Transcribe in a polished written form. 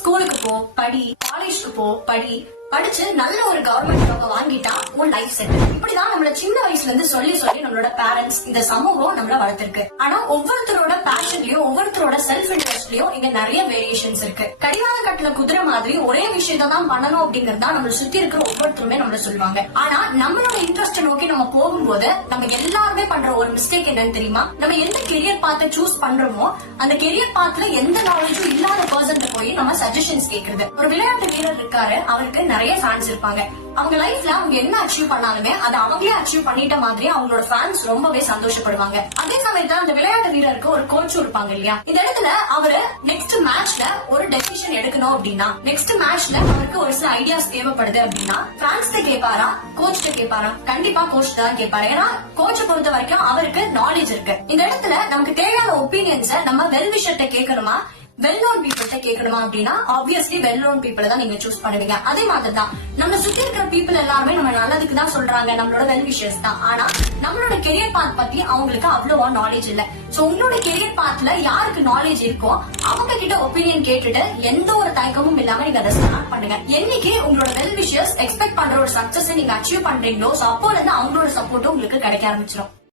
ஸ்கூலுக்கு போ, படி, காலேஜ்க்கு போ, படிச்சு நல்ல ஒரு கவர்மெண்ட் ஜாப் வாங்கிட்டா உன் லைஃப் செட்டில். இப்படிதான் நம்மள சின்ன வயசுல இருந்து சொல்லி நம்மளோட பேரண்ட்ஸ், இந்த சமூகம் நம்மள வளர்த்திருக்கு. ஆனா ஒவ்வொருத்தரோட பேஷன்லயும் ஒவ்வொருத்தரோட செல்ஃப் இன்ட்ரெஸ்ட்லயும் இங்க நிறைய வேரியேஷன்ஸ் இருக்கு. கடிவாளம் கட்டின குதிரை மாதிரி ஒரே விஷயத்தை தான் பண்ணணும் அப்படிங்கறது தான் நம்மள சுத்தி இருக்கிற ஒவ்வொருத்தருமே நம்மள சொல்லுவாங்க. ஆனா நம்மளோட இன்ட்ரெஸ்ட் நோக்கி நம்ம போகும்போது நம்ம எல்லாருமே பண்ற ஒரு மிஸ்டேக் என்னன்னு தெரியுமா? நம்ம எந்த கெரியர் பாத்த சூஸ் பண்றோமோ அந்த கெரியர் பாத்துல எந்த நாலேஜும் இல்லாத பர்சன் போய் நம்ம சஜஷன்ஸ் கேக்குறது. ஒரு விளையாட்டு வீரர் இருக்காரு, அவருக்கு நிறைய ஃபேன்ஸ் இருப்பாங்க. அவங்க லைஃப்ல அவங்க என்ன அச்சீவ் பண்ணாலுமே அதை அவங்களே அச்சீவ் பண்ணிட்ட மாதிரி அவங்களோட ஃபேன்ஸ் ரொம்பவே சந்தோஷப்படுவாங்க. அதே சமயத்துல அந்த விளையாட்டு வீரருக்கு ஒரு கோச்சும் இருப்பாங்க இல்லையா? இந்த இடத்துல அவரு நெக்ஸ்ட் மேட்ச்ல ஒரு டெசிஷன் எடுக்கணும் அப்படின்னா, நெக்ஸ்ட் மேட்ச்ல அவருக்கு ஒரு சில ஐடியாஸ் தேவைப்படுது அப்படின்னா ஃபேன்ஸ் கேட்பாரா, கோச் கேட்பாரா? கண்டிப்பா கோச் தான் கேட்பாரு. ஏன்னா கோச்சை பொறுத்த வரைக்கும் அவருக்கு நாலேஜ் இருக்கு. இந்த இடத்துல நமக்கு தேவையான ஒப்பீனியன்ஸை நம்ம வெல் விஷயத்தை கேட்கணுமா, வெல் நோன் பீப்புள்கிட்ட கேட்கணுமா அப்படின்னா ஆப்வியஸ்லி வெல் நோன் பீப்புளை தான் நீங்க சூஸ் பண்ணுவீங்க. அதே மாதிரி தான் நம்ம சுத்தி இருக்கிற பீப்புள் எல்லாருமே நம்ம நல்லதுக்கு தான் சொல்றாங்க, நம்மளோட வெல் விஷஸ் தான். ஆனா நம்மளோட கெரியர் பாத் பத்தி அவங்களுக்கு அவ்வளவா நாலேஜ் இல்ல. சோ உங்களோட கெரியர் பாத்ல யாருக்கு நாலேஜ் இருக்கோ அவங்க கிட்ட ஒப்பீனியன் கேட்டுட்டு எந்த ஒரு தயக்கமும் இல்லாம நீங்க அதை ஸ்டார்ட் பண்ணுங்க. என்னைக்கு உங்களோட வெல் விஷஸ் எக்ஸ்பெக்ட் பண்ற ஒரு சக்சஸ் நீங்க அச்சீவ் பண்றீங்களோ அப்போல இருந்து அவங்களோட சப்போர்ட்டும் உங்களுக்கு கிடைக்க ஆரம்பிச்சிடும்.